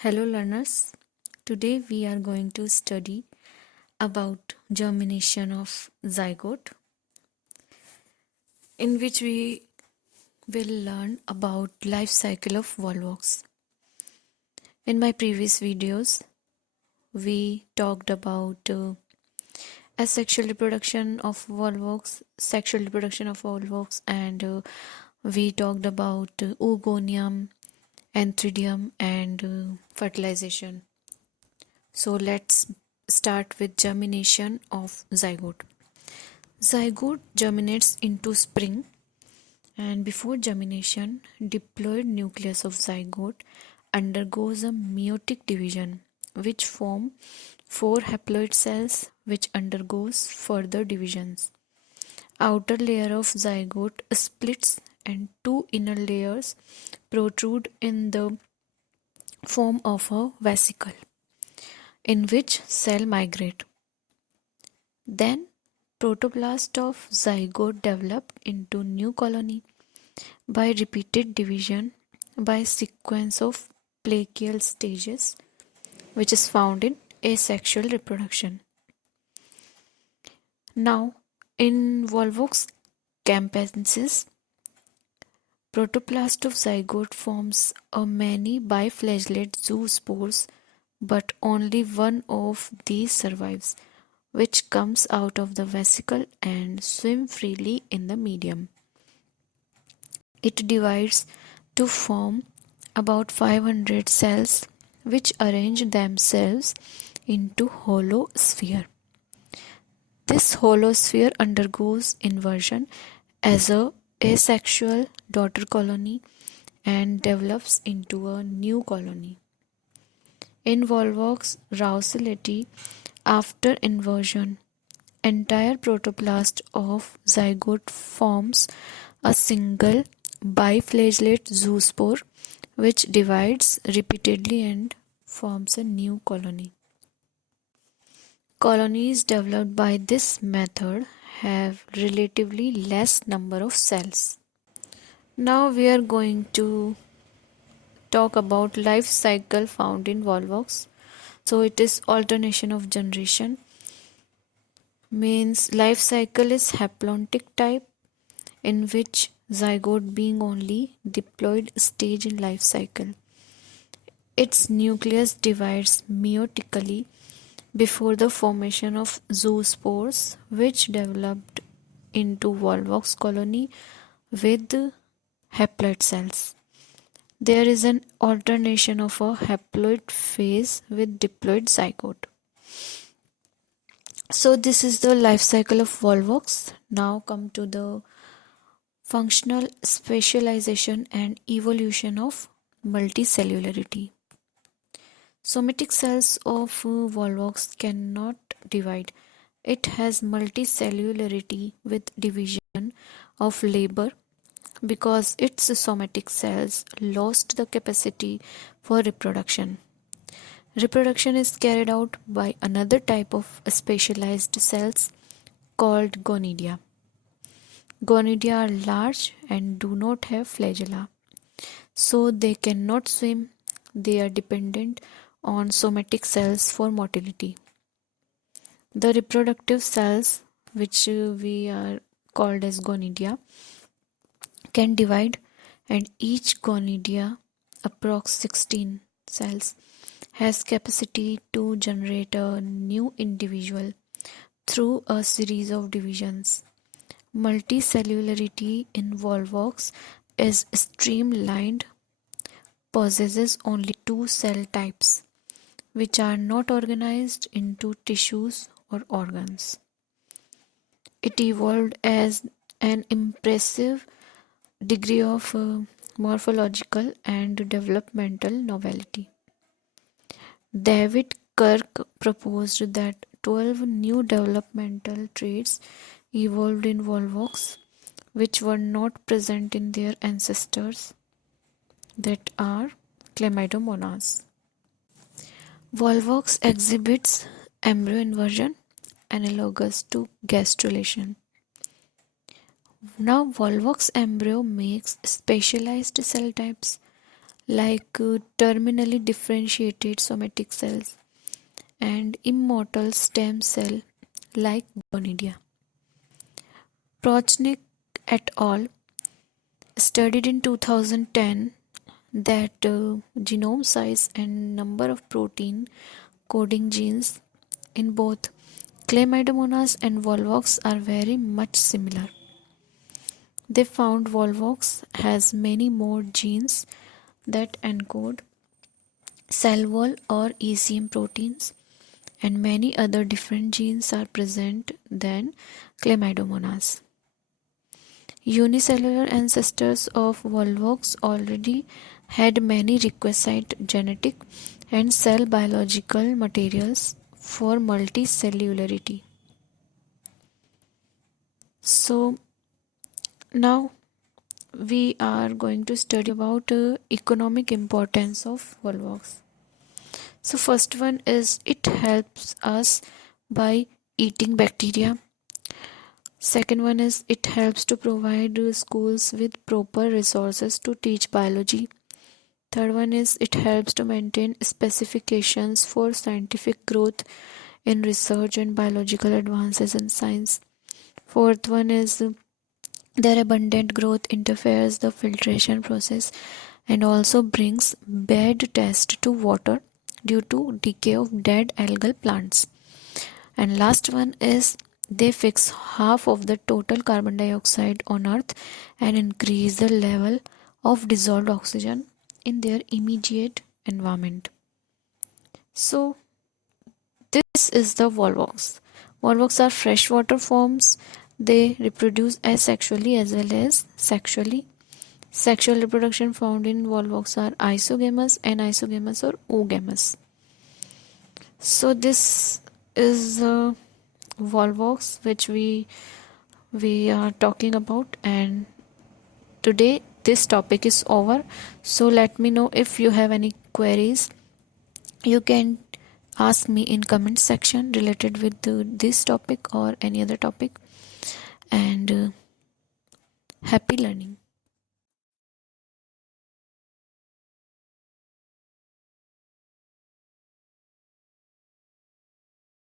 Hello learners, today we are going to study about germination of zygote, in which we will learn about life cycle of Volvox. In my previous videos we talked about asexual reproduction of Volvox, sexual reproduction of Volvox, and we talked about oogonium, antheridium, and fertilization. So let's start with germination of zygote. Zygote germinates into spring, and before germination, diploid nucleus of zygote undergoes a meiotic division, which form four haploid cells which undergoes further divisions. Outer layer of zygote splits and two inner layers protrude in the form of a vesicle in which cell migrate. Then protoplast of zygote developed into new colony by repeated division by sequence of placial stages, which is found in asexual reproduction. Now, in Volvox campensis, protoplast of zygote forms a many biflagellate zoospores, but only one of these survives, which comes out of the vesicle and swim freely in the medium. It divides to form about 500 cells which arrange themselves into hollow sphere. This hollow sphere undergoes inversion as a asexual daughter colony and develops into a new colony. In Volvox raucellati, after inversion, entire protoplast of zygote forms a single biflagellate zoospore which divides repeatedly and forms a new colony. Colonies developed by this method have relatively less number of cells. Now we are going to talk about life cycle found in Volvox. So it is alternation of generation, means life cycle is haplontic type in which zygote being only diploid stage in life cycle. Its nucleus divides meiotically before the formation of zoospores which developed into Volvox colony with haploid cells. There is an alternation of a haploid phase with diploid zygote. So this is the life cycle of Volvox. Now come to the functional specialization and evolution of multicellularity. Somatic cells of Volvox cannot divide. It has multicellularity with division of labor because its somatic cells lost the capacity for reproduction. Reproduction is carried out by another type of specialized cells called gonidia. Gonidia are large and do not have flagella, so they cannot swim. They are dependent on somatic cells for motility. The reproductive cells, which we are called as gonidia, can divide, and each gonidia, approx 16 cells, has capacity to generate a new individual through a series of divisions. Multicellularity in Volvox is streamlined, possesses only two cell types, which are not organized into tissues or organs. It evolved as an impressive degree of morphological and developmental novelty. David Kirk proposed that 12 new developmental traits evolved in Volvox which were not present in their ancestors, that are chlamydomonas. Volvox exhibits embryo inversion analogous to gastrulation. Now Volvox embryo makes specialized cell types like terminally differentiated somatic cells and immortal stem cell like gonidia. Prochnik et al. Studied in 2010 that genome size and number of protein coding genes in both Chlamydomonas and Volvox are very much similar. They found Volvox has many more genes that encode cell wall or ECM proteins, and many other different genes are present than Chlamydomonas. Unicellular ancestors of Volvox already had many requisite genetic and cell biological materials for multicellularity. So now we are going to study about economic importance of Volvox. So first one is it helps us by eating bacteria. Second one is it helps to provide schools with proper resources to teach biology. Third one is it helps to maintain specifications for scientific growth in research and biological advances in science. Fourth one is their abundant growth interferes the filtration process and also brings bad taste to water due to decay of dead algal plants. And last one is they fix half of the total carbon dioxide on earth and increase the level of dissolved oxygen in their immediate environment. So this is the Volvox. Volvox are freshwater forms. They reproduce asexually as well as sexually. Sexual reproduction found in Volvox are isogamous, anisogamous or oogamous. So this is Volvox which we are talking about, and today this topic is over. So let me know if you have any queries. You can ask me in comment section related with this topic or any other topic, and happy learning.